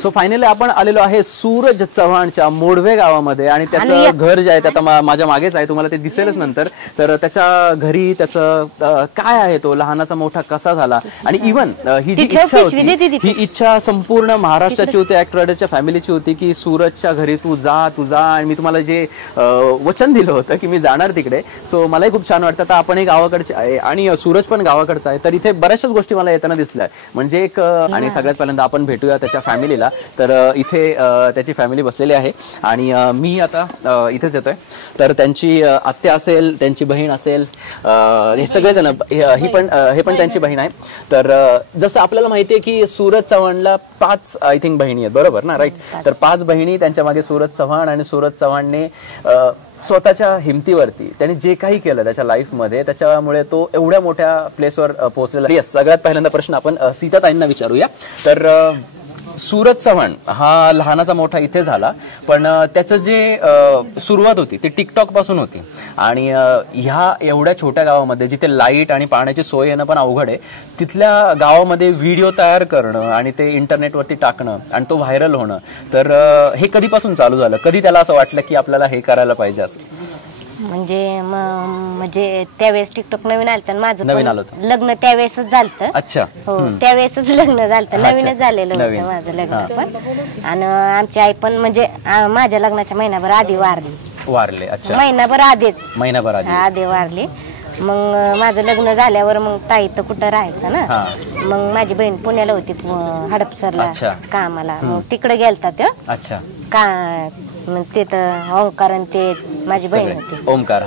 So finally आपण आलेलो आहे सूरज चव्हाणच्या मोडवे गावामध्ये आणि त्याचं घर जे आहे ते आता माझ्या मागेच आहे, तुम्हाला ते दिसेलच नंतर. तर त्याच्या घरी त्याचं काय आहे, तो लहानाचा मोठा कसा झाला आणि इव्हन ही जी इच्छा होती, ही इच्छा संपूर्ण महाराष्ट्राची होती, ऍक्टरच्या फॅमिलीची होती की सूरजच्या घरी तू जा आणि मी तुम्हाला जे वचन दिलं होतं की मी जाणार तिकडे. सो मलाही खूप छान वाटतं. आता आपण गावाकडचे आहे आणि सूरज पण गावाकडचा आहे, तर इथे बऱ्याचशाच गोष्टी मला येताना दिसल्या. म्हणजे एक आणि सगळ्यात पहिल्यांदा आपण भेटूया त्याच्या फॅमिलीला. तर इथे त्याची फॅमिली बसलेली आहे आणि मी आता इथेच येतोय. तर त्यांची आत्या असेल, त्यांची बहीण असेल, हे सगळेजण, हे पण त्यांची बहीण आहे. तर जसं आपल्याला माहिती आहे की सूरज चव्हाणला 5 आय थिंक बहिणी आहेत, बरोबर ना? राईट. तर 5 बहिणी, त्यांच्या मागे सूरज चव्हाण आणि सूरज चव्हाणने स्वतःच्या हिमतीवरती त्यांनी जे काही केलं त्याच्या लाईफमध्ये, त्याच्यामुळे तो एवढ्या मोठ्या प्लेसवर पोहोचलेला. येस, सगळ्यात पहिल्यांदा प्रश्न आपण सीताताईंना विचारूया. तर सूरज चव्हाण हा लहानाचा मोठा इथे झाला, पण त्याचं जे सुरुवात होती ती टिकटॉक पासून होती आणि ह्या एवढ्या छोट्या गावामध्ये जिथे लाईट आणि पाण्याची सोय येणं पण अवघड आहे, तिथल्या गावामध्ये व्हिडिओ तयार करणं आणि ते इंटरनेटवरती टाकणं आणि तो व्हायरल होणं, तर हे कधीपासून चालू झालं? कधी त्याला असं वाटलं की आपल्याला हे करायला पाहिजे असं? म्हणजे त्यावेळेस टिकटॉक नवीन आलं, माझं नवीन आलं लग्न त्यावेळेसच झालं. अच्छा. हो, त्यावेळेसच लग्न झालं, नवीनच झालेलं होतं माझं लग्न पण. आणि आमची आई पण म्हणजे माझ्या लग्नाच्या महिनाभर आधी वारली. अच्छा. महिनाभर आधी वारली. मग माझं लग्न झाल्यावर मग ताई तर कुठं राहायचं ना, मग माझी बहीण पुण्याला होती, हडपसरला कामाला, मग तिकडे गेलता ते. अच्छा. मग तिथं ओंकार ते माझी बहीण होती, ओंकार.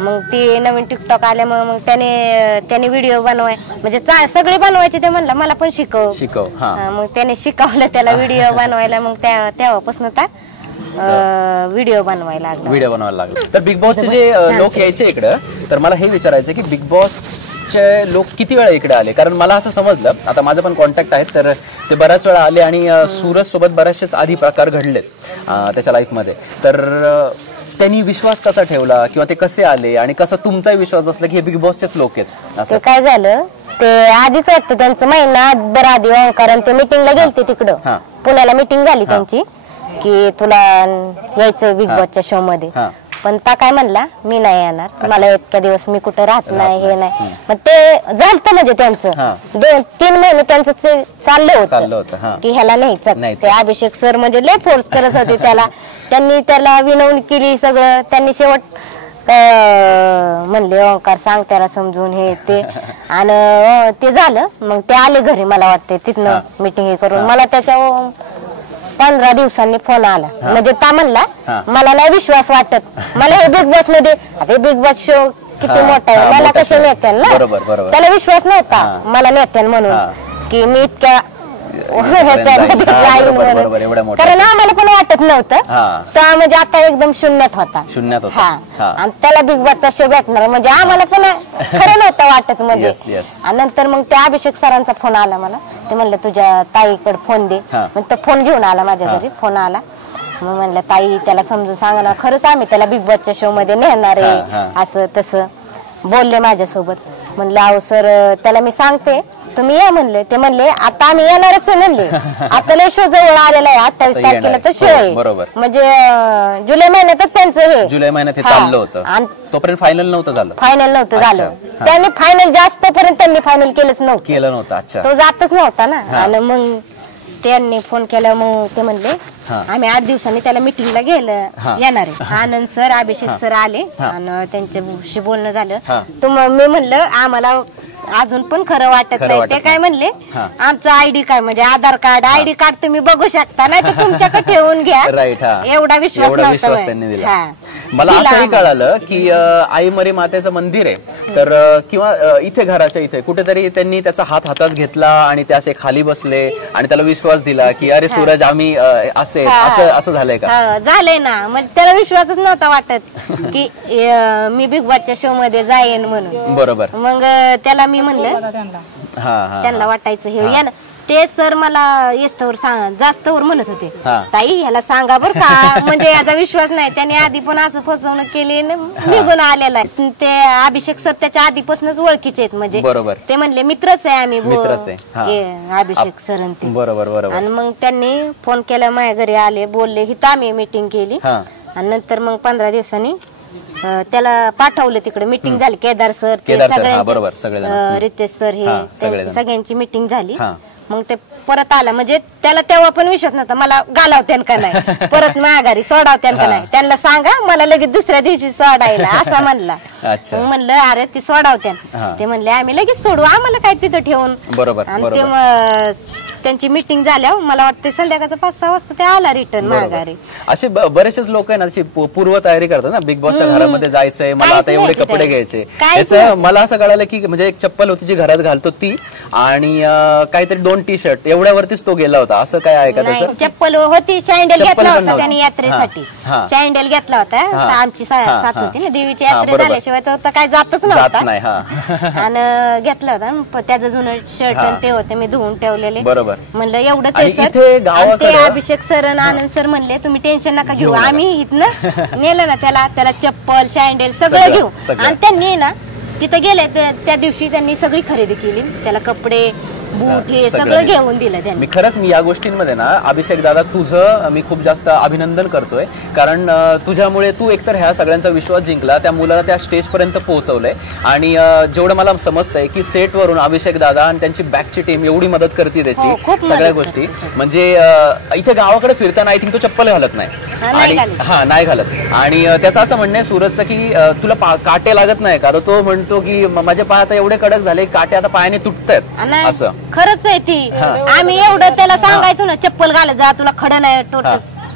मग ती नवीन टिकटॉक आल्यामुळे मग त्याने व्हिडिओ बनवाय म्हणजे सगळे बनवायचे. ते म्हणलं मला पण शिकव. मग त्याने शिकवलं त्याला व्हिडिओ बनवायला. मग तेव्हापासून व्हिडिओ बनवायला लागला. तर बिग बॉसचे जे लोक यायचे इकडं, तर मला हे विचारायचं की बिग बॉसचे लोक किती वेळा इकडे आले? कारण मला असं समजलं, आता माझं पण कॉन्टॅक्ट आहेत, तर ते बऱ्याच वेळा आले आणि सूरज सोबत बरेचसेच आधी प्रकार घडलेत त्याच्या लाईफमध्ये. तर त्यांनी विश्वास कसा ठेवला किंवा ते कसे आले आणि कसा तुमचाही विश्वास बसला की हे बिग बॉसचेच लोक आहेत? असं काय झालं, ते आधीच वाटतं त्यांचं महिनाभर आधी ओंकार ते मिटिंगला गेलते तिकडं पुण्याला. मिटिंग झाली त्यांची की तुला यायचं बिग बॉसच्या शो मध्ये, पण ता काय म्हणला मी नाही येणार, मला इतक्या दिवस मी कुठं राहत नाही, हे नाही. मग ते झालं म्हणजे त्यांचं 2-3 महिने त्यांचं ते चाललं होतं की ह्याला नाही. ते अभिषेक सर म्हणजे लय फोर्स करत होते त्याला. त्यांनी त्याला विनवणी केली सगळं. त्यांनी शेवट म्हणले ओंकार सांग त्याला समजून हे ते, आणि ते झालं. मग ते आले घरी, मला वाटते तिथनं मिटिंग करून. मला त्याच्या 15 दिवसांनी फोन आला. म्हणजे ता म्हणला मला नाही विश्वास वाटत, मला हे बिग बॉस मध्ये, आता बिग बॉस शो किती मोठा आहे, मला कसे नेत्यान ना, त्याला विश्वास नव्हता मला नेत्यान म्हणून की मी इतक्या ह्याच्यामध्ये जाईन म्हणून. कारण आम्हाला पण वाटत नव्हतं. तर म्हणजे आता एकदम शून्यात होता. आणि त्याला बिग बॉसचा शो भेटणार म्हणजे आम्हाला पण खरं नव्हतं वाटत म्हणजे. आणि नंतर मग त्या अभिषेक सरांचा फोन आला मला. ते म्हणलं तुझ्या ताईकडे फोन दे. मग तो फोन घेऊन आला माझ्या घरी. फोन आला, मग म्हणलं ताई त्याला समजून सांगा ना, खरंच आम्ही त्याला बिग बॉसच्या शो मध्ये नेणार आहे असं तसं बोलले माझ्यासोबत. म्हणलं अहो सर त्याला मी सांगते, तुम्ही या म्हणले. ते म्हणले आता आम्ही येणारच म्हणले, आता लय शो जवळ आलेला आहे, 28 तारखेला तर शो आहे. म्हणजे जुलै महिन्यातच त्यांचं जुलै महिन्यात चाललं होतं आणि तोपर्यंत फायनल नव्हतं झालं. त्यांनी फायनल जास्तपर्यंत त्यांनी फायनल केलं नव्हतं. तो जातच नव्हता ना. आणि मग त्यांनी फोन केला. मग ते म्हणले आम्ही 8 दिवसांनी त्याला मिटिंगला येणार आहे. आनंद सर, अभिषेक सर आले आणि त्यांच्याशी बोलणं झालं. मी म्हणलं आम्हाला अजून पण खरं वाटत नाही. ते काय म्हणले आमचं आयडी कार्ड म्हणजे आधार कार्ड, आयडी कार्ड तुम्ही बघू शकता, नाही तर तुमच्याकडे ठेवून घ्या. एवढा विश्वास त्यांनी दिला. मला असंही कळालं की आई मरी मातेचं मंदिर आहे, तर किंवा इथे घराच्या इथे कुठेतरी त्यांनी त्याचा हात हातात घेतला आणि ते असे खाली बसले आणि त्याला विश्वास दिला की अरे सूरज आम्ही असं झालंय का? झालंय ना. म्हणजे त्याला विश्वासच नव्हता वाटत की मी बिग बॉसच्या शो मध्ये जाईन म्हणून. बरोबर. मग त्याला मी म्हणलं त्यांना वाटायचं हे या ना, ते सर मला येस्तवर जास्तवर म्हणत होते, ताई ह्याला सांगा बर का, म्हणजे याचा विश्वास नाही, त्याने आधी पण असं फसवणूक केली निघून आलेला आहे. ते अभिषेक सर त्याच्या आधीपासूनच ओळखीचे आहेत, म्हणजे बरोबर ते म्हणले मित्रच आहे आम्ही अभिषेक सर ते. बरोबर. आणि मग त्यांनी फोन केला, माझ्या घरी आले, बोलले, हिथं आम्ही मीटिंग केली आणि नंतर मग 15 दिवसांनी त्याला पाठवलं तिकडे. मीटिंग झाली, केदार सर रितेश सर हे सगळ्यांची मीटिंग झाली. मग ते परत आला, म्हणजे त्याला तेव्हा पण विश्वास नव्हता मला घालावत्यान का नाही, परत माघारी सोडावत्यान का नाही, त्यांना सांगा मला लगेच दुसऱ्या दिवशी सोडायला असं म्हणला. म्हणलं अरे ती सोडावत्यान, ते म्हणले आम्ही लगेच सोडू, आम्हाला काय तिथं ठेवून. बरोबर. आणि ते त्यांची मीटिंग झाल्या मला वाटतं संध्याकाळचं 5-6 वाजता ते आला रिटर्न माघारी. असे बरेचसेच लोक आहे ना अशी पूर्व तयारी करतात ना, बिग बॉसच्या घरामध्ये जायचंय, मला आता एवढे कपडे घ्यायचे. त्याचं मला असं कळालं की म्हणजे एक चप्पल होती जी घरात घालतो ती, आणि काहीतरी 2 टी-शर्ट एवढ्यावरतीच तो गेला होता, असं काय आहे का त्याचं? चप्पल होती, सँडल घेतला होता त्याने यात्रेसाठी, सँडल घेतला होता. आमची साथ होती ना देवीची यात्रा झाल्याशिवाय तर काय जातच नव्हता, आणि घेतला होता. त्याचं जुनं शर्ट ते होते मी धुवून ठेवलेले. बरोबर. म्हणलं एवढंच आहे सर. ते अभिषेक सर आणि आनंद सर म्हणले तुम्ही टेन्शन नका घेऊ, आम्ही इथनं नेलं ना त्याला चप्पल सँडल सगळं घेऊ. आणि त्यांनी ना तिथं गेले त्या दिवशी त्यांनी सगळी खरेदी केली, त्याला कपडे बूट हे सगळं घेऊन दिलं त्यांनी. मी या गोष्टींमध्ये ना अभिषेक दादा तुझं मी खूप जास्त अभिनंदन करतोय, कारण तुझ्यामुळे तू एकतर ह्या सगळ्यांचा विश्वास जिंकला, त्या मुलाला त्या स्टेज पर्यंत पोहोचवलंय. आणि जेवढं मला समजतंय की सेट वरून अभिषेक दादा आणि त्यांची बॅकची टीम एवढी मदत करते त्याची सगळ्या गोष्टी. म्हणजे इथे गावाकडे फिरताना आय थिंक तो चप्पल घालत नाही, नाही घालत. आणि त्याचं असं म्हणणं आहे सूरजचं की तुला काटे लागत नाही का, तो म्हणतो की माझे पाय आता एवढे कडक झाले, काटे आता पायाने तुटतायत. असं खरंच आहे ती. आम्ही एवढं त्याला सांगायचो ना चप्पल घालत जा, तुला खडं नाही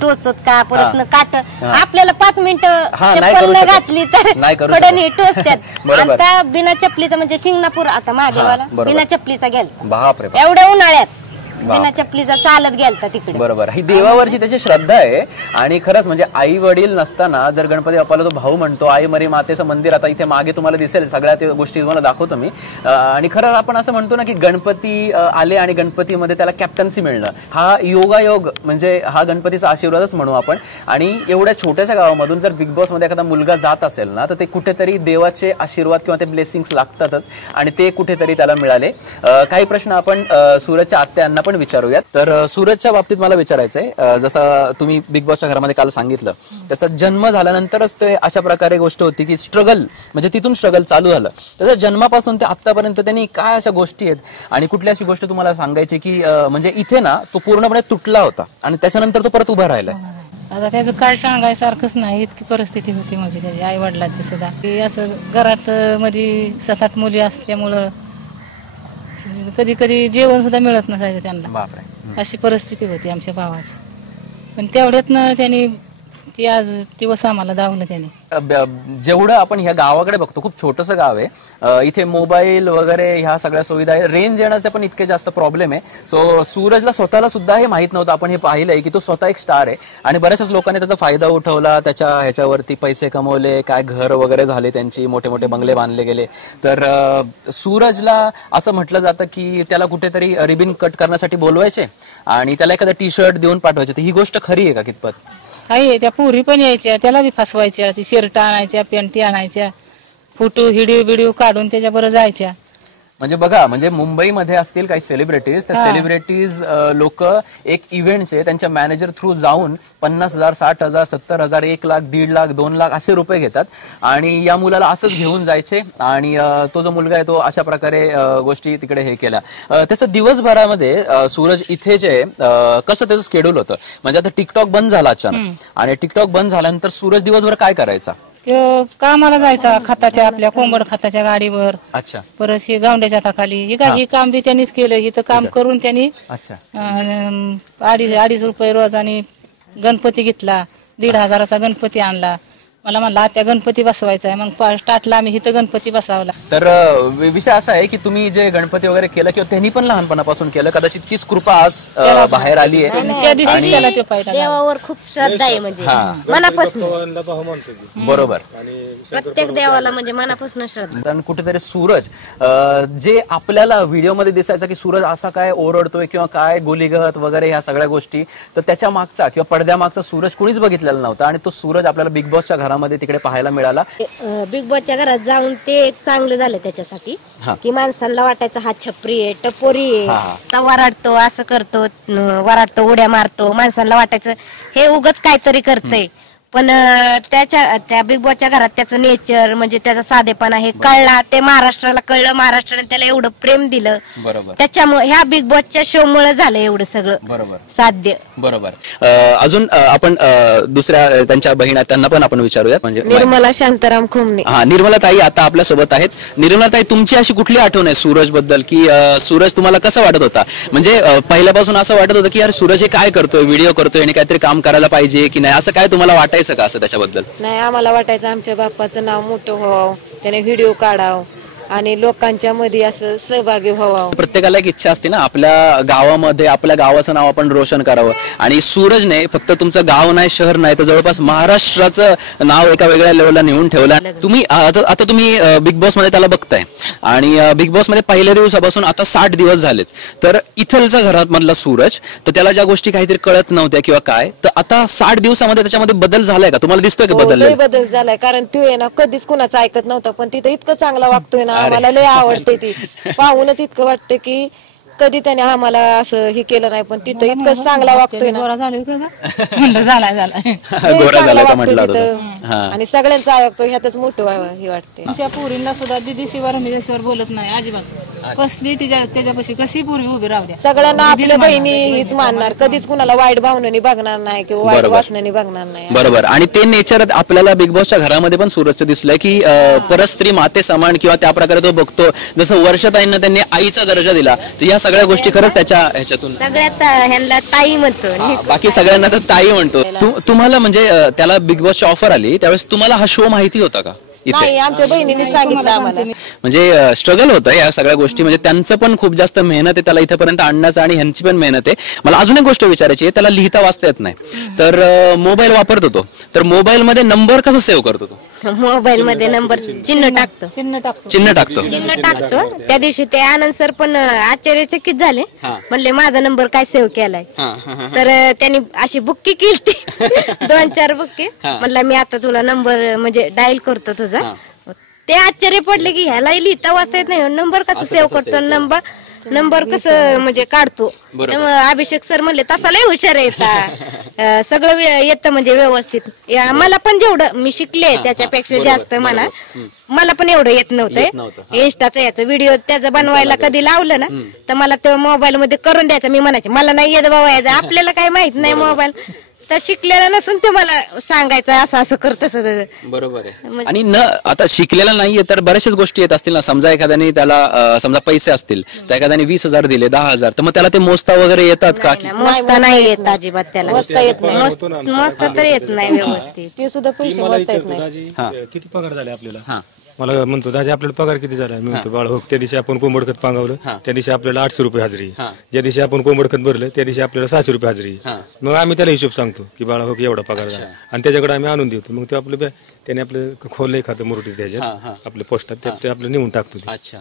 टोचत का, परत काट आपल्याला 5 मिनिटं चप्पल न घातली तर खडं नाही टोचतात. आता बिना चपलीचा म्हणजे शिंगणापूर आता महादेवाला बिना चपलीचा गेला एवढ्या उन्हाळ्यात, बिना चपलीचा चालत गेलता तिकडे. बरोबर. ही देवावरची त्याची श्रद्धा आहे. आणि खरंच म्हणजे आई वडील नसताना जर गणपती बाप्पाला तो भाऊ म्हणतो, आई मरी मातेचं मंदिर आता इथे मागे तुम्हाला दिसेल, सगळ्या गोष्टी तुम्हाला दाखवतो मी. आणि खरं आपण असं म्हणतो ना की गणपती आले आणि गणपतीमध्ये त्याला कॅप्टन्सी मिळणं हा योगायोग, म्हणजे हा गणपतीचा आशीर्वादच म्हणू आपण. आणि एवढ्या छोट्याशा गावामधून जर बिग बॉस मध्ये एखादा मुलगा जात असेल ना, तर ते कुठेतरी देवाचे आशीर्वाद किंवा ते ब्लेसिंग्स लागतातच, आणि ते कुठेतरी त्याला मिळाले. काही प्रश्न आपण सूरजच्या आत्यांना पण विचारूयात. तर सूरजच्या बाबतीत मला विचारायचंय, जसं तुम्ही बिग बॉसच्या घरामध्ये काल सांगितलं, त्याचा जन्म झाल्यानंतरच ते अशा प्रकारे गोष्ट होती की स्ट्रगल, म्हणजे तिथून स्ट्रगल चालू झालं. त्याच्या जन्मापासून ते आतापर्यंत त्यांनी काय अशा गोष्टी आहेत, आणि कुठली अशी गोष्ट तुम्हाला सांगायची की म्हणजे इथे ना तो पूर्णपणे तुटला होता आणि त्याच्यानंतर तो परत उभा राहिलाय? आता त्याचं काय सांगायसारखंच नाही, इतकी परिस्थिती होती म्हणजे त्याची आई वडिलांची सुद्धा. की असं घरात मध्ये 7-8 मुली असल्यामुळं कधी कधी जेवण सुद्धा मिळत नसायचं त्यांना, अशी परिस्थिती होती आमच्या भावाची. पण तेवढ्यातनं त्यांनी ती आज दिवस आम्हाला दावलं त्यांनी. जेवढं आपण ह्या गावाकडे बघतो, खूप छोटंसं गाव आहे, इथे मोबाईल वगैरे ह्या सगळ्या सुविधा आहे, रेंज येण्याचा पण इतके जास्त प्रॉब्लेम आहे. सो सूरजला स्वतःला सुद्धा हे माहित नव्हतं. आपण हे पाहिलंय की तो स्वतः एक स्टार आहे, आणि बऱ्याचशाच लोकांनी त्याचा फायदा उठवला, त्याच्या ह्याच्यावरती पैसे कमवले, काय घर वगैरे झाले त्यांची, मोठे मोठे बंगले बांधले गेले. तर सूरजला असं म्हटलं जातं की त्याला कुठेतरी रिबिन कट करण्यासाठी बोलवायचे आणि त्याला एखादा टी-शर्ट देऊन पाठवायचे. तर ही गोष्ट खरी आहे का कितपत? आहे, त्या पुरी पण यायच्या, त्याला बी फसवायच्या, ती शर्ट आणायच्या, पॅन्टी आणायच्या, फोटो व्हिडिओ काढून त्याच्याबरोबर जायच्या. म्हणजे बघा, म्हणजे मुंबईमध्ये असतील काही सेलिब्रिटीज, त्या सेलिब्रिटीज लोक एक इव्हेंटचे त्यांच्या मॅनेजर थ्रू जाऊन 50,000, 60,000, 70,000, 1 लाख, 1.5 लाख, 2 लाख असे रुपये घेतात, आणि या मुलाला असंच घेऊन जायचे. आणि तो जो मुलगा आहे तो अशा प्रकारे गोष्टी तिकडे हे केल्या. त्याचं दिवसभरामध्ये सूरज इथे जे कसं त्याचं शेड्यूल होतं, म्हणजे आता टिकटॉक बंद झाला अचानक, आणि टिकटॉक बंद झाल्यानंतर सूरज दिवसभर काय करायचा? कामाला जायचा, खताच्या आपल्या कोंबड खताच्या गाडीवर. अच्छा. परत ही गावंड्याच्या हाताखाली ही काम बी त्यांनीच केलं. इथं काम करून त्यांनी 2.5 रुपये रोज, आणि गणपती घेतला, 1,500चा गणपती आणला. मला म्हणला त्या गणपती बसवायचा आहे. मग स्टार्टला आम्ही इथं गणपती बसवला. तर विषय असा आहे की तुम्ही जे गणपती वगैरे केलं किंवा त्यांनी पण लहानपणापासून केलं, कदाचित तीच कृपा आज बाहेर आली आहे. त्या दिवशी त्याला तो पाहिला. देवावर खूप श्रद्धा आहे, म्हणजे मनापासून. बरोबर. प्रत्येक देवाला म्हणजे मनापासून श्रद्धा. आणि कुठेतरी सूरज जे आपल्याला व्हिडिओमध्ये दिसायचा की सूरज असा काय ओरडतोय किंवा काय गोलीगत वगैरे ह्या सगळ्या गोष्टी, तर त्याच्या मागचा किंवा पडद्यामागचा सूरज कुणीच बघितलेला नव्हता. आणि तो सूरज आपल्याला बिग बॉसच्या घरामध्ये तिकडे पाहायला मिळाला. बिग बॉसच्या घरात जाऊन ते एक चांगलं झालं त्याच्यासाठी की माणसांना वाटायचं हा छपरी आहे, टपोरी आहे, तर वराडतो, असं करतो, वराडतो, उड्या मारतो. माणसांना वाटायचं हे उगाच काहीतरी करतंय. पण त्या बिग बॉसच्या घरात त्याचं नेचर म्हणजे त्याचा साधेपणा हे कळला. ते महाराष्ट्राला कळलं, महाराष्ट्राने त्याला एवढं प्रेम दिलं. बरोबर. त्याच्यामुळे ह्या बिग बॉसच्या शो मुळे झालं एवढं सगळं बरोबर साध्य. बरोबर. अजून आपण दुसऱ्या त्यांच्या बहिणी त्यांना पण आपण विचारूयात. म्हणजे निर्मला शांताराम खोमणे. हा, निर्मला ताई आता आपल्या सोबत आहेत. निर्मला ताई, तुमची अशी कुठली आठवण आहे सूरज बद्दल की सूरज तुम्हाला कसा वाटत होता? म्हणजे पहिल्यापासून असं वाटत होतं की यार सूरज हे काय करतोय, व्हिडिओ करतोय आणि काहीतरी काम करायला पाहिजे की नाही, असं काय तुम्हाला वाटायचं का असं त्याच्याबद्दल? नाही, आम्हाला वाटायचं आमच्या बाप्पाचं नाव मोठं व्हावं, त्याने व्हिडिओ काढावं आणि लोकांच्या मध्ये असं सहभागी व्हावं. प्रत्येकाला एक इच्छा असते ना आपल्या गावामध्ये आपल्या गावाचं नाव आपण रोशन करावं. आणि सूरजने फक्त तुमचं गाव नाही, शहर नाही, तर जवळपास महाराष्ट्राचं नाव एका वेगळ्या लेवलला नेऊन ठेवलं. तुम्ही आता तुम्ही बिग बॉस मध्ये त्याला बघताय आणि बिग बॉस मध्ये पहिल्या दिवसापासून आता 60 दिवस झालेत. तर इथलचा घरात मधला सूरज, तर त्याला ज्या गोष्टी काहीतरी कळत नव्हत्या किंवा काय, तर आता 60 दिवसामध्ये त्याच्यामध्ये बदल झालाय का? तुम्हाला दिसतोय का बदल झालाय? कारण तो आहे ना कधीच कुणाचं ऐकत नव्हता, पण तिथं इतकं चांगला वागतोय ना, आम्हाला लय आवडते. ती पाहूनच इतकं वाटतं की कधी त्याने आम्हाला असं हे केलं नाही, पण तिथं इतकं चांगला वागतोय ना. गोरा झाला आणि सगळ्यांचा ऐकतो, ह्यातच मोठं हे वाटते. तिच्या पोरींना सुद्धा दिदीशिवाय रमेशशिवाय बोलत नाही अजिबात. कसली त्याच्यापाशी कशी पोरी उभी राहू द्या. सगळ्यांना आपल्या बहिणी हीच मानणार, कधीच कुणाला वाईट भावनेने बघणार नाही किंवा वाईट वासनेने बघणार नाही. बरोबर. आणि ते नेचर आपल्याला बिग बॉसच्या घरामध्ये पण सूरजचं दिसलंय की परस्त्री माते समान किंवा त्या प्रकारे तो बघतो. जसं वर्षताईंना त्यांनी आईचा दर्जा दिला, तर या सगळ्या गोष्टी खरंच त्याच्या ह्याच्यातून सगळ्यात ह्यांना ताई म्हणतो, बाकी सगळ्यांना तर ताई म्हणतो. तुम्हाला म्हणजे त्याला बिग बॉसची ऑफर आली त्यावेळेस तुम्हाला हा शो माहिती होता का? नाही, आमच्या बहिणीने सांगितलं आम्हाला. म्हणजे स्ट्रगल होतं या सगळ्या गोष्टी, म्हणजे त्यांचं पण खूप जास्त मेहनत आहे त्याला इथपर्यंत आणण्याचं आणि ह्यांची पण मेहनत आहे. मला अजून एक गोष्ट विचारायची आहे, त्याला लिहिता वाचता येत नाही, तर मोबाईल वापरतो तो, तर मोबाईल मध्ये नंबर कसा सेव्ह करतो तो? मोबाईल मध्ये नंबर चिन्ह टाकतो. चिन्ह टाकतो. त्या दिवशी ते आनंद सर पण आश्चर्यचकित झाले, म्हणले माझा नंबर काय सेव्ह केलाय. तर त्यांनी अशी बुक्की केली 2-4 बुक्की. म्हणलं मी आता तुला नंबर म्हणजे डायल करतो तुझा. ते आश्चर्य पडले की ह्याला लिहिता वाचता येत नाही, नंबर कसं सेव्ह करतो, नंबर कसं म्हणजे काढतो. अभिषेक सर म्हणले तसा लय हुशार येतात, सगळं येतं म्हणजे व्यवस्थित. मला पण जेवढं मी शिकले त्याच्यापेक्षा जास्त म्हणा, मला पण एवढं येत नव्हतं. इंस्टाचं याचं व्हिडिओ त्याचं बनवायला कधी लावलं ना, तर मला ते मोबाईल मध्ये करून द्यायचं. मी म्हणायचे मला नाही येत बाबा यायचं, आपल्याला काय माहित नाही मोबाईल, तर शिकलेला नसून ते मला सांगायचं असं असं करत. बरोबर आहे. आणि आता शिकलेला नाहीये तर बऱ्याचशाच गोष्टी येत असतील ना. समजा एखाद्याने त्याला समजा पैसे असतील तर एखाद्याने 20,000 दिले, 10,000, तर मग त्याला ते मोजता वगैरे येतात का? मोजता नाही येत अजिबात, त्याला मोजता येत नाही, मोजता तर येत नाही व्यवस्थित. ते सुद्धा पैसे मोजता येत नाही. किती पगार झाले आपल्याला? मला म्हणतो दाजी आपल्याला पगार किती झाला? मी म्हणतो बाळ हो, त्या दिवशी आपण कोंबड खत पांगवलं त्या दिवशी आपल्याला 800 रुपये हजरी, ज्या दिवशी आपण कोंबड खत भरलं त्या दिवशी आपल्याला 600 रुपये हजरी. मग आम्ही त्याला हिशोब सांगतो की बाळा हो एवढा पगार झाला, आणि त्याच्याकडे आम्ही आणून देतो. मग ते आपलं त्याने आपलं खोललंय खातं मुरटी त्याच्यात आपल्या पोस्टात, ते आपलं नेऊन टाकतो. अच्छा,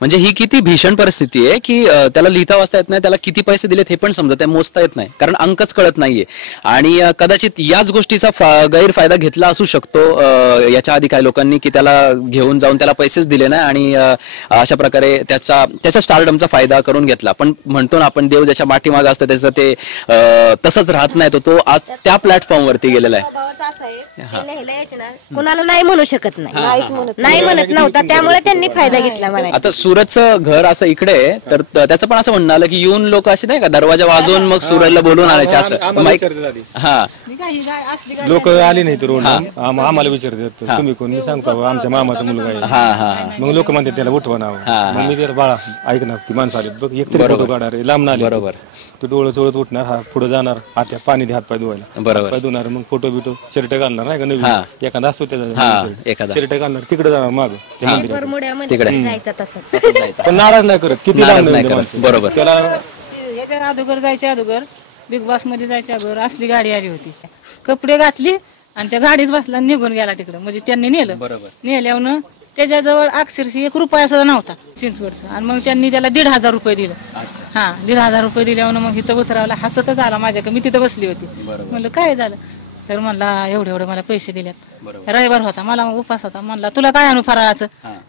म्हणजे ही किती भीषण परिस्थिती आहे की त्याला लिहिता वाचता येत नाही, त्याला किती पैसे दिलेत हे पण समजत नाही, मोजता येत नाही, कारण अंकच कळत नाहीये. आणि कदाचित याच गोष्टीचा गैरफायदा घेतला असू शकतो याच्या आधी काही लोकांनी, की त्याला घेऊन जाऊन त्याला पैसेच दिले नाही आणि अशा प्रकारे त्याचा स्टारडमचा फायदा करून घेतला. पण म्हणतो ना आपण, देव ज्याच्या पाठीमागे असतं त्याचं ते तसंच राहत नाही, तो आज त्या प्लॅटफॉर्म वरती गेलेला आहे. कुणाला नाही म्हणू शकत नाही, नाही म्हणत नव्हता, त्यामुळे त्यांनी फायदा घेतला मला. आता सूरजचं घर असं इकडे, तर त्याचं पण असं म्हणणं आलं की येऊन लोक असे नाही का दरवाजा वाजवून मग सूरजला बोलून आणायचे असं. हा, लोक आली नाही तर आम्हाला विचारतात तुम्ही कोण? मी सांगतो आमच्या मामाचा मुलगा आहे. मग लोक म्हणतात त्याला उठवा नाव. मग मी त्याला बाळा ऐक ना, ती माणसं आली बघ, एकतरी फोटो काढा रे, लांब ना. बरोबर. तो डोळं चोळत उठणार, हा पुढे जाणार, हात पाणी दे, हात पाय धुवायला, बरोबर. पाय धुणार, मग फोटो बिटो शर्ट घालणार नाही का नवीन, एखादा असतो त्याचा एखादा शर्ट घालणार, तिकडे जाणार माग तिकडे जायचं तसं जायचं. पण नाराज नाही करत, किती नाराज लांब नाही नाही करत. बरोबर. त्याला ह्याच्या अगोदर जायच्या अगोदर बिग बॉस मध्ये जायच्या अगोदर असली गाडी आली होती, कपडे घातली आणि त्या गाडीत बसला आणि निघून गेला तिकडं. म्हणजे त्यांनी नेलं, नेल्यावर त्याच्याजवळ अक्षरशः 1 रुपया सुद्धा नव्हता चिंचवडचा. आणि मग त्यांनी त्याला 1,500 रुपये दिलं. हा 1,500 रुपये दिल्यावर मग इथं उतरावला, हसतच आला माझ्याकडे. मी तिथं बसली होती. म्हणलं काय झालं, तर म्हणला एवढे मला पैसे दिल्यात. रविवार होता, मला मग उपास होता. म्हणला तुला काय आणू फराळाचं,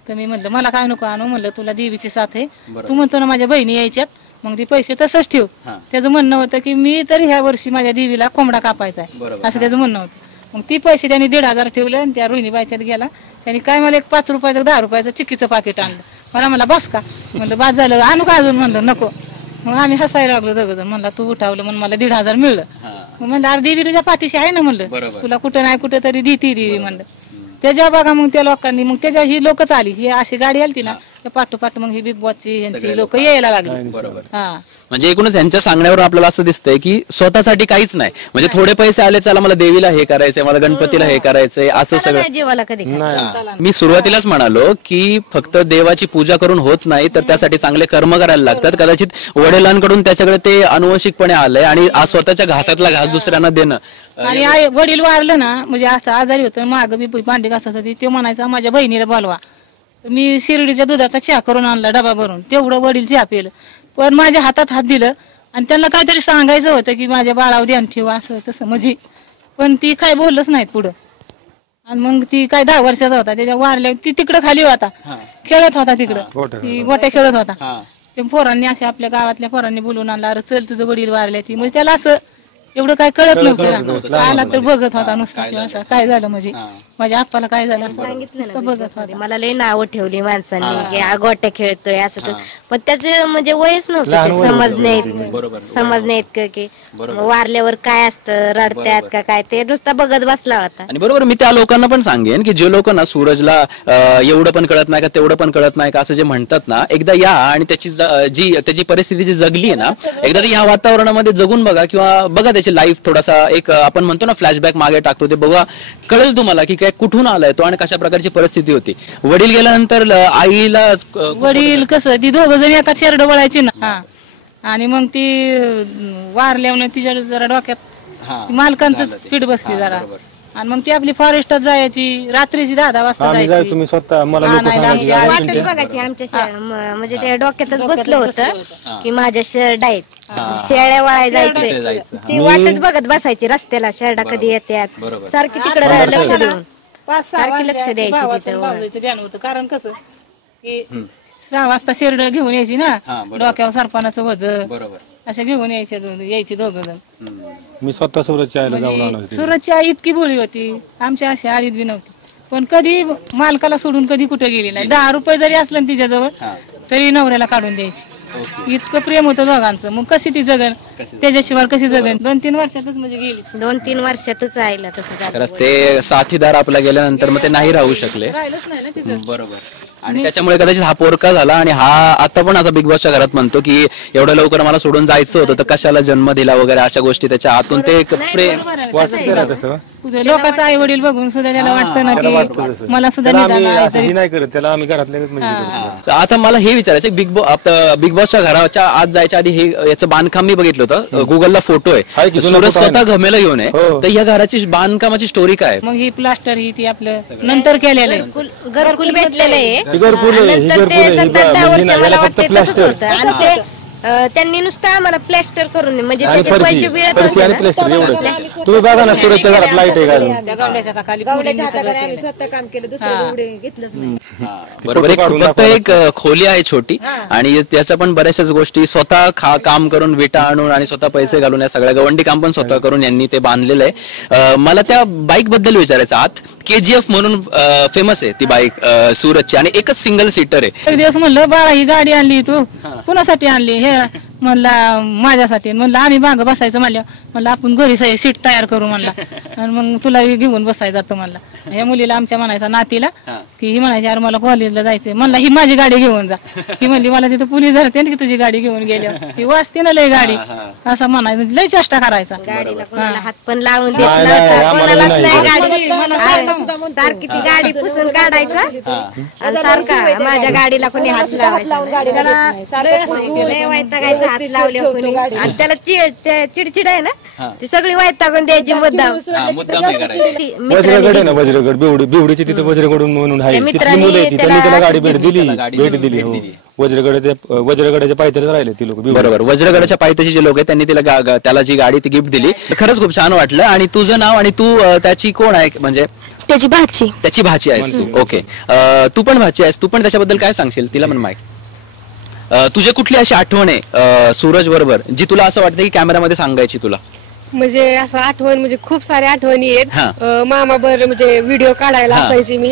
तर मी म्हणलं मला काय नको आणू, म्हणलं तुला देवीची साथ आहे, तू म्हणतो ना माझ्या बहिणी यायच्यात, मग ती पैसे तसंच ठेव. त्याचं म्हणणं होतं की मी तरी ह्या वर्षी माझ्या देवीला कोंबडा कापायचा आहे, असं त्याचं म्हणणं होतं. मग ती पैसे त्यांनी 1,500 ठेवले आणि त्या रोहिणीबाईच्यात गेला. त्यांनी काय मला एक 5 रुपयाचं 10 रुपयाचं चिक्कीचं पाकिट आणलं. मला बस का, म्हणलं बस झालं, आणू का अजून, म्हणलं नको. मग आम्ही हसायला लागलो दोघंजण. म्हणला तू उठावलं म्हणून मला 1,500 मिळलं. मग म्हणलं अरे देवी तुझ्या पाठीशी आहे ना, म्हणलं तुला कुठं नाही कुठं तरी देती देवी, म्हणलं. त्याच्या बघा मग त्या लोकांनी, मग त्याच्या ही लोकच आली, ही अशी गाडी आली ना, पाठोपाठ मग ही बिग बॉसची यांची लोक यायला लागली. हा म्हणजे एकूणच यांच्या सांगण्यावर आपल्याला असं दिसतंय की स्वतःसाठी काहीच नाही. म्हणजे थोडे पैसे आले, चला मला देवीला हे करायचंय, मला गणपतीला हे करायचंय, असं सगळं. जीवाला कधी मी सुरुवातीलाच म्हणालो की फक्त देवाची पूजा करून होत नाही, तर त्यासाठी चांगले कर्म करायला लागतात. कदाचित वडिलांकडून त्याच्याकडे ते अनुवंशिकपणे आलंय आणि स्वतःच्या घासातला घास दुसऱ्यांना देणं. आणि आई वडील वारलं ना, म्हणजे असं आजारी होतं, माग मी भांडी घासत होती, तो म्हणायचा माझ्या बहिणीला बोलवा. मी शिर्डीच्या दुधाचा चहा करून आणला डबा भरून, तेवढं वडील चहा पिलं. पण माझ्या हातात हात दिलं आणि त्यांना काहीतरी सांगायचं होतं की माझ्या बाळावर ध्यान ठेवा, असं तसं म्हणजे. पण ती काय बोललंच नाहीत पुढं. आणि मग ती काय 10 वर्षाचा होता, त्याच्या वारल्या ती तिकडं खाली होता, खेळत होता तिकडं, ती गोट्या खेळत होता. ते पोरांनी अशा आपल्या गावातल्या पोरांनी बोलून आणला, अरे चल तुझं वडील वारल्या. ती म्हणजे त्याला असं एवढं काय कळत नव्हतं. आला तर बघत होता नुसता, असं काय झालं म्हणजे माझ्या आप्पाला काय झालं असं नुसतं बघत होता. मला लई नावं ठेवली माणसांनी की हा गोट्या खेळतोय असं, पण त्याचं म्हणजे वयच नव्हतं ते समजणे इतकं की वारल्यावर काय असतं, रडत्यात का काय, ते नुसता बघत बसला होता. आणि बरोबर, मी त्या लोकांना पण सांगेन की जे लोक ना सूरजला एवढं पण कळत नाही का, तेवढं पण कळत नाही का असं जे म्हणतात ना, एकदा या आणि त्याची परिस्थिती जी जगली आहे ना, एकदा या वातावरणामध्ये जगून बघा, किंवा बघा त्याची लाईफ थोडासा एक आपण म्हणतो ना फ्लॅशबॅक मागे टाकतो, ते बघा, कळेल तुम्हाला की काय कुठून आलाय तो आणि कशा प्रकारची परिस्थिती होती. वडील गेल्यानंतर आईला, वडील कसं ती दोघं जण एका शेरड वळायची ना, आणि मग ती वारल्यावर तिच्या जरा डोक्यात मालकांच पीठ बसली जरा. आणि मग ती आपली फॉरेस्टात जायची, रात्रीची 10-10 वाजता जायची. तुम्ही स्वतः मला वाटच बघायची आमच्या म्हणजे ते डोक्यातच बसलं होतं की माझ्या शेरड आहेत, शेळ्या वळाय जायचंय. ती वाटच बघत बसायची रस्त्याला, शेरडा कधी येतात, सारखी तिकडे लक्ष देऊन, 5-6 सारखी लक्ष द्यायची तिथं. ध्यान होतं. कारण कसं की 6 वाजता शेरड घेऊन यायची ना, डोक्यावर सरपणाचं वज अशा घेऊन यायची दोघं जण. मी स्वतः सुरतच्या आईला जाऊन आणलं. सुरतची आई इतकी बोली होती, आमच्या अशी आलीत बी नव्हती. पण कधी मालकाला सोडून कधी कुठे गेली नाही. 10 रुपये जरी असलं ना तिच्याजवळ तरी नवऱ्याला काढून द्यायची. इतकं प्रेम होतं दोघांचं. मग कशी ती जगन, त्याच्याशिवाय कशी जगन. 2-3 वर्षातच म्हणजे गेली. 2-3 वर्षातच आईला तसं खरंच ते साथीदार आपला गेल्यानंतर मग ते नाही राहू शकले. राहिलंच नाही ना तिचं. बरोबर. आणि त्याच्यामुळे कदाचित हा पोरका झाला. आणि हा आता पण आता बिग बॉसच्या घरात म्हणतो की एवढं लवकर मला सोडून जायचं होतं, तर कशाला जन्म दिला वगैरे अशा गोष्टी. त्याच्या आतून ते एक प्रेम. लोकांचा आई वडील बघून सुद्धा त्याला वाटतं ना की मला सुद्धा नाही करत, त्याला आम्ही घरातल्या. आता मला हे विचारायचं, बिग बॉसच्या घराच्या आत जायच्या आधी हे याचं बांधकाम मी बघितलं होतं, गुगलला फोटो आहे, सूरज स्वतः घमेला घेऊन आहे. तर या घराची बांधकामाची स्टोरी काय? मग ही प्लास्टर ही ती आपलं नंतर केलेलं आहे, घरकुल भेटलेलं आहे. घरकुल नंतर ते 7-8 वर्ष मला वाटते तसंच होतं. आणि ते त्यांनी नुसतं आम्हाला प्लॅस्टर करून म्हणजे त्याचे पैसे मिळत तुम्ही बघा ना, सुरतच्या घरात लाईट आहे का? त्या गवड्याच्या खाली आम्ही स्वतः काम केलं, दुसरं एवढे घेतलंच नाही. बरोबर. फक्त एक खोली आहे छोटी, आणि त्याच्या पण बऱ्याचशाच गोष्टी स्वतः काम करून, विटा आणून आणि स्वतः पैसे घालून, या सगळ्या गवंडी काम पण स्वतः करून यांनी ते बांधलेलं आहे. मला त्या बाईक बद्दल विचारायचं. आत KGF म्हणून फेमस आहे ती बाईक सूरतची, आणि एकच सिंगल सीटर आहे. एक दिवस म्हणलं बाळा ही गाडी आणली तू कुणासाठी आणली, हे म्हणला माझ्यासाठी. म्हणलं आम्ही मागं बसायचं म्हणलं आपण घरी सीट तयार करू म्हणला आणि मग तुला घेऊन बसायचं जातं म्हणला. या मुलीला आमच्या म्हणायचा नातीला की ही म्हणायची अरे मला कॉलेजला जायचंय. म्हणला ही माझी गाडी घेऊन जा. ही म्हणली मला तिथं पोलीस धरते की तुझी गाडी घेऊन गेल्यावर ही वाचते ना लय गाडी असं म्हणायचं. लय चेष्टा करायचा. हात पण लावून देत नव्हता कोणालाच नाही गाडी. सारखी ती गाडी पुसून काढायचं आणि सारखा माझ्या गाडीला कोणी हात लावायचा. लय वैतागायचं हात लावले कोणी. आणि त्याला चिडचिड आहे ना ती सगळी वैतागून द्यायची मुद्दाम. वज्रगड आहे ना, वज्रगड बिवडीची तिथे वज्रगड म्हणून आहे, तिथली मुलं आहे, त्यांनी त्याला गाडी भेट दिली. हो, वज्रगडाच्या पायथ्याच राहिले ती लोक. बरोबर, वज्रगडाच्या पायथ्याशी जे लोक आहेत त्यांनी त्याला जी गाडी ती गिफ्ट दिली. खरंच खूप छान वाटलं. आणि तुझं नाव आणि तू त्याची कोण आहे म्हणजे त्याची भाची आहेस तू. ओके, तू पण भाची आहेस, तू पण त्याच्याबद्दल काय सांगशील? तिला पण माईक. तुझे कुठली अशी आठवण आहे सूरज बरोबर जी तुला असं वाटतं की कॅमेरामध्ये सांगायची तुला? म्हणजे असं आठवण म्हणजे खूप सारे आठवणी आहेत. मामा बर म्हणजे व्हिडिओ काढायला असायची मी,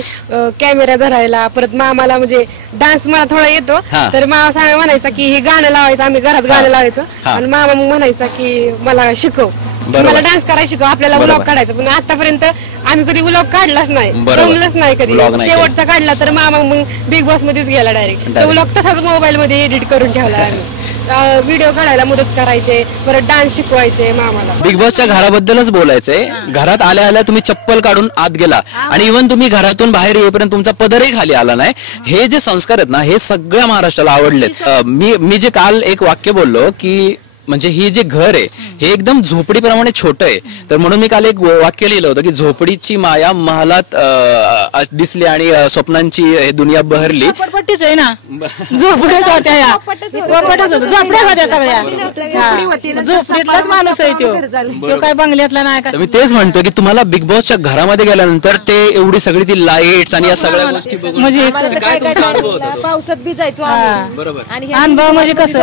कॅमेरा धरायला. परत मामाला म्हणजे डान्स मला थोडा येतो तर मामा म्हणायचा की हे गाणं लावायचं, आम्ही घरात गाणं लावायचं आणि मामा मग म्हणायचा की मला शिकव, मला डान्स करायला शिकव, आपल्याला व्लॉग काढायचं. पण आतापर्यंत आम्ही कधी व्लॉग काढलाच नाही, जमलंच नाही कधी. शेवटचा काढला तर मामा मग बिग बॉस मध्येच गेला डायरेक्ट. तो व्लॉग तसाच मोबाईल मध्ये एडिट करून ठेवला आम्ही. व्हिडिओ काढायला मदत करायचे, परत डान्स शिकवायचे मामाला. बिग बॉसच्या घराबद्दलच बोलायचंय. घरात आल्या आल्या तुम्ही चप्पल काढून आत गेला आणि इव्हन तुम्ही घरातून बाहेर येईपर्यंत तुमचा पदरही खाली आला नाही. हे जे संस्कार आहेत ना हे सगळ्या महाराष्ट्राला आवडलेत. मी जे काल एक वाक्य बोललो की म्हणजे ही जे घर आहे हे एकदम झोपडीप्रमाणे छोटं आहे, तर म्हणून मी काल एक वाक्य लिहिलं होतं की झोपडीची माया महालात दिसली आणि स्वप्नांची दुनिया बहरली. झोपडपट्टीच आहे ना, झोपड्याच होत्या या, झोपड्या होत्या सगळ्या, झोपडीतलाच माणूस आहे तो काय बंगल्यातला नाही का. मी तेच म्हणतो की तुम्हाला बिग बॉसच्या घरामध्ये गेल्यानंतर ते एवढी सगळी ती लाईट्स आणि या सगळ्या गोष्टी बघून म्हणजे पावसात भिजायचो अनुभव म्हणजे कसं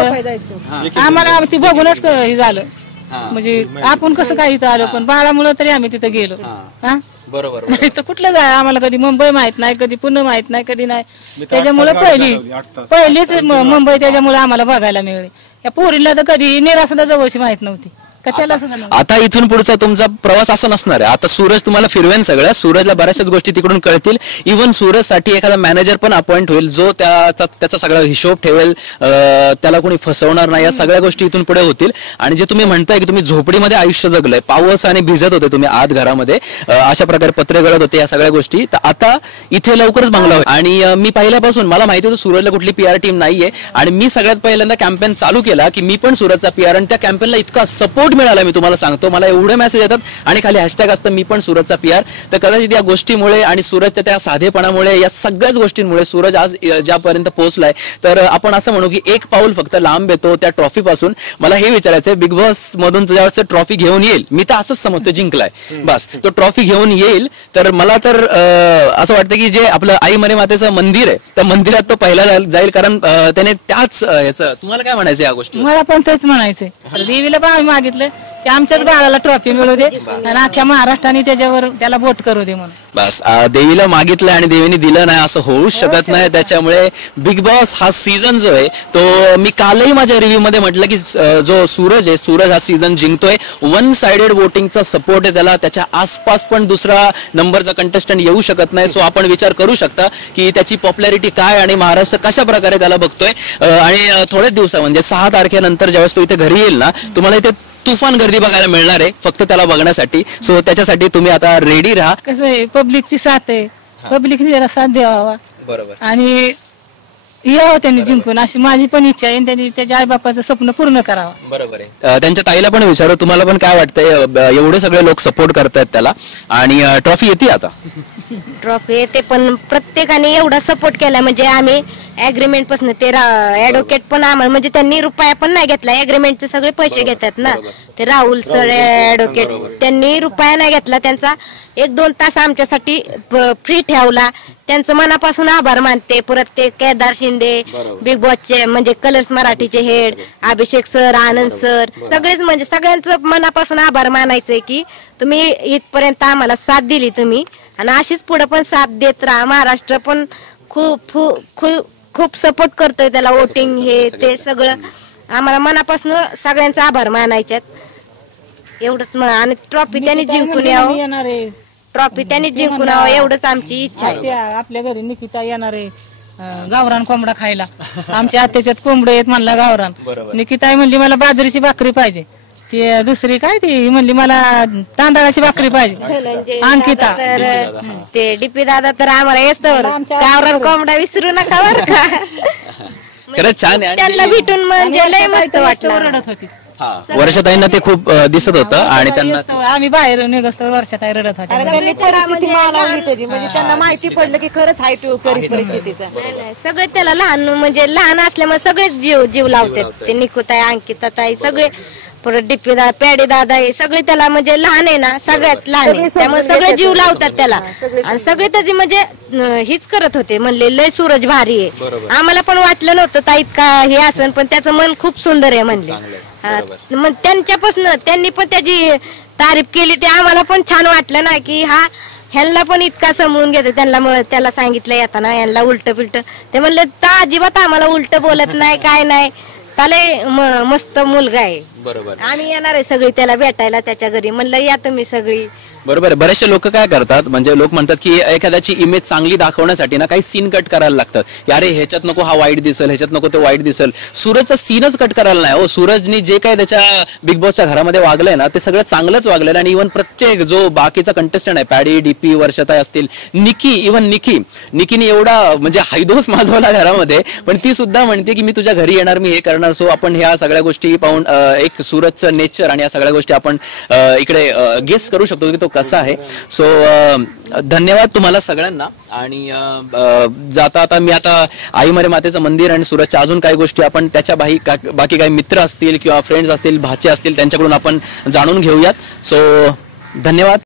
आम्हाला ती बघूनच हे झालं. म्हणजे आपण कसं काय इथं आलो, पण बाळामुळे तरी आम्ही तिथं गेलो. बरोबर, नाही तर कुठलं जाय आम्हाला कधी मुंबई माहित नाही, कधी पुणे माहित नाही, कधी नाही. त्याच्यामुळे पहिलीच मुंबई त्याच्यामुळे आम्हाला बघायला मिळाली. या पोरीला तर कधी नेरा सुद्धा जवळची माहित नव्हती. आता इथून पुढचा तुमचा प्रवास असा नसणार आहे. आता सूरज तुम्हाला फिरवेन सगळ्या. सूरजला बऱ्याचशाच गोष्टी तिकडून कळतील. इव्हन सूरजसाठी एखादा मॅनेजर पण अपॉइंट होईल जो त्याचा सगळा हिशोब ठेवेल, त्याला कोणी फसवणार नाही. या सगळ्या गोष्टी इथून पुढे होतील. आणि जे तुम्ही म्हणताय की तुम्ही झोपडीमध्ये आयुष्य जगलंय, पाऊस आणि भिजत होते तुम्ही आत घरामध्ये, अशा प्रकारे पत्रे गळत होते, या सगळ्या गोष्टी, तर आता इथे लवकरच बंगला होईल. आणि मी पहिल्यापासून मला माहिती होतं सूरजला कुठली PR टीम नाहीये आणि मी सगळ्यात पहिल्यांदा कॅम्पेन चालू केला की मी पण सूरजचा PR, आणि त्या कॅम्पेनला इतका सपोर्ट मिळाला. मी तुम्हाला सांगतो, मला एवढे मेसेज येतात आणि खाली हॅशटॅग असतं मी पण सूरजचा PR. तर कदाचित या गोष्टीमुळे आणि सूरजच्या त्या साधेपणामुळे, या सगळ्याच गोष्टींमुळे सूरज आज ज्यापर्यंत पोहोचलाय. तर आपण असं म्हणू की एक पाऊल फक्त लांब येतो त्या ट्रॉफी पासून. मला हे विचारायचंय, बिग बॉस मधून तुझ्यावरचं ट्रॉफी घेऊन येईल, मी तर असंच समजतो जिंकलाय बस, तो ट्रॉफी घेऊन येईल. तर मला तर असं वाटतं की जे आपलं आई मरे मातेचं मंदिर आहे त्या मंदिरात तो पहिला जाईल, कारण त्याने त्याच याचं. तुम्हाला काय म्हणायचं या गोष्टी? मला पण तेच म्हणायचंय. देवीला पण आम्ही मागितलं की आमच्याच बाळाला ट्रॉफी मिळू दे आणि अख्ख्या महाराष्ट्राने त्याला बोट करू दे म्हणून. बस देवीला मागितलं आणि देवीने दिलं नाही असं होऊच शकत नाही. त्याच्यामुळे बिग बॉस हा सीझन जो आहे तो, मी कालही माझ्या रिव्ह्यू मध्ये म्हटलं की जो सूरज आहे, सूरज हा सीझन जिंकतोय. वन साइडेड वोटिंगचा सपोर्ट आहे त्याला. त्याच्या आसपास पण दुसरा नंबरचा कंटेस्टंट येऊ शकत नाही. सो आपण विचार करू शकता की त्याची पॉप्युलॅरिटी काय आणि महाराष्ट्र कशा प्रकारे त्याला बघतोय. आणि थोड्याच दिवसा म्हणजे 6 तारखेनंतर ज्यावेळेस तो इथे घरी येईल ना, तुम्हाला इथे तुफान गर्दी बघायला मिळणार आहे फक्त त्याला बघण्यासाठी. सो त्याच्यासाठी तुम्ही आता रेडी राहा. कसं आहे, पब्लिकची साथ आहे, पब्लिकने त्याला साथ द्यावा. बरोबर. आणि यावं त्यांनी जिंकून, अशी माझी पण इच्छा आहे. त्यांनी त्याच्या आई बापाचं स्वप्न पूर्ण करावं. बरोबर आहे. त्यांच्या ताईला पण विचारू, तुम्हाला पण काय वाटतंय? एवढे सगळे लोक सपोर्ट करतायत त्याला आणि ट्रॉफी येते आता. ट्रॉफी येते, पण प्रत्येकाने एवढा सपोर्ट केला. म्हणजे आम्ही अग्रीमेंट पासून ते ऍडव्होकेट पण आम्हाला, म्हणजे त्यांनी रुपया पण नाही घेतला. अग्रीमेंटचे सगळे पैसे घेतात ना ते राहुल सर ऍडव्होकेट, त्यांनी रुपया नाही घेतला. त्यांचा 1-2 तास आमच्यासाठी फ्री ठेवला. त्यांचं मनापासून आभार मानते. परत ते केदार शिंदे, बिग बॉसचे म्हणजे कलर्स मराठीचे हेड, अभिषेक सर, आनंद सर, सगळेच म्हणजे सगळ्यांचं मनापासून आभार मानायचंय की तुम्ही इथपर्यंत आम्हाला साथ दिली तुम्ही, आणि अशीच पुढे पण साथ देत राहा. महाराष्ट्र पण खूप सपोर्ट करतोय त्याला, वोटिंग हे ते सगळं. आम्हाला मनापासून सगळ्यांचा आभार मानायच्यात एवढंच. आणि ट्रॉफी त्यांनी जिंकून यावं, येणार आहे ट्रॉफी त्यांनी जिंकून यावं एवढंच आमची इच्छा आहे. आपल्या घरी निकिता येणार आहे गावरान कोंबडा खायला. आमच्या आत्याच्यात कोंबडे आहेत म्हणला गावरान. निकिता म्हणली मला बाजरीची भाकरी पाहिजे, ती दुसरी काय ती म्हणली मला तांदळाची भाकरी पाहिजे. अंकिता ते डीपी दादा तर आम्हाला येस्तवर गावरान कोंबडा विसरू नका बर का. खरंच छान आहे. त्यांना भेटून म्हणजे लय मस्त वाटलं. रडत होती वर्षाताईंना ते खूप दिसत होतं आणि त्यांना आम्ही बाहेर निघतो वर्षाताई रडत होती. त्यांनी परिस्थिती मालावली त्याची, म्हणजे त्यांना माहिती पडलं की खरंच आहे तो परिस्थितीचा. सगळे त्याला लहान म्हणजे लहान असल्यामुळे सगळेच जीव लावतात. ते निकुताई, अंकिता ताई सगळे, परत डीपी दादा, पॅडी दादा हे सगळे त्याला म्हणजे लहान आहे ना, सगळ्यात लहान आहे त्यामुळे सगळे जीव लावतात त्याला. आणि सगळे त्याची म्हणजे हीच करत होते, म्हणले लय सूरज भारी आहे. आम्हाला पण वाटलं नव्हतं ताईत का हे असन, पण त्याचं मन खूप सुंदर आहे म्हणले. मग त्यांच्यापासून त्यांनी पण त्याची तारीफ केली, ते आम्हाला पण छान वाटलं ना की ह्यांना पण इतका समजून घेतो. त्याला सांगितलं येताना यांना उलट पिलट, ते म्हणले ता अजिबात आम्हाला उलट बोलत नाही काय नाही, त्याला मस्त मुलगा आहे. बरोबर. आम्ही येणार आहे सगळी त्याला भेटायला त्याच्या घरी. म्हणलं या तुम्ही सगळी. बरोबर. बरेचसे लोक काय करतात, म्हणजे लोक म्हणतात की एखाद्याची इमेज चांगली दाखवण्यासाठी ना काही सीन कट करायला लागतात. अरे ह्याच्यात नको हा वाईट दिसेल, ह्याच्यात नको तो वाईट दिसेल. सूरजचा सीनच कट करायला नाही हो. सूरजनी जे काही त्याच्या बिग बॉसच्या घरामध्ये वागलंय ना ते सगळं चांगलंच वागलेलं. आणि इव्हन प्रत्येक जो बाकीचा कंटेस्टंट आहे, पॅडी, डीपी, वर्षाताई असतील, निकीने एवढा म्हणजे हायदोस माजवला घरामध्ये, पण ती सुद्धा म्हणते की मी तुझ्या घरी येणार, मी हे करणार. सो आपण ह्या सगळ्या गोष्टी पाहून एक सूरजचं नेचर आणि या सगळ्या गोष्टी आपण इकडे गेस करू शकतो की तो कसा आहे. सो धन्यवाद तुम्हाला सगळ्यांना. आणि जाता आता मी आता आईमरे मातेचं मंदिर आणि सूरजच्या अजून काही गोष्टी आपण त्याच्या बाकी काही मित्र असतील किंवा फ्रेंड्स असतील, भाचे असतील, त्यांच्याकडून आपण जाणून घेऊयात. सो धन्यवाद.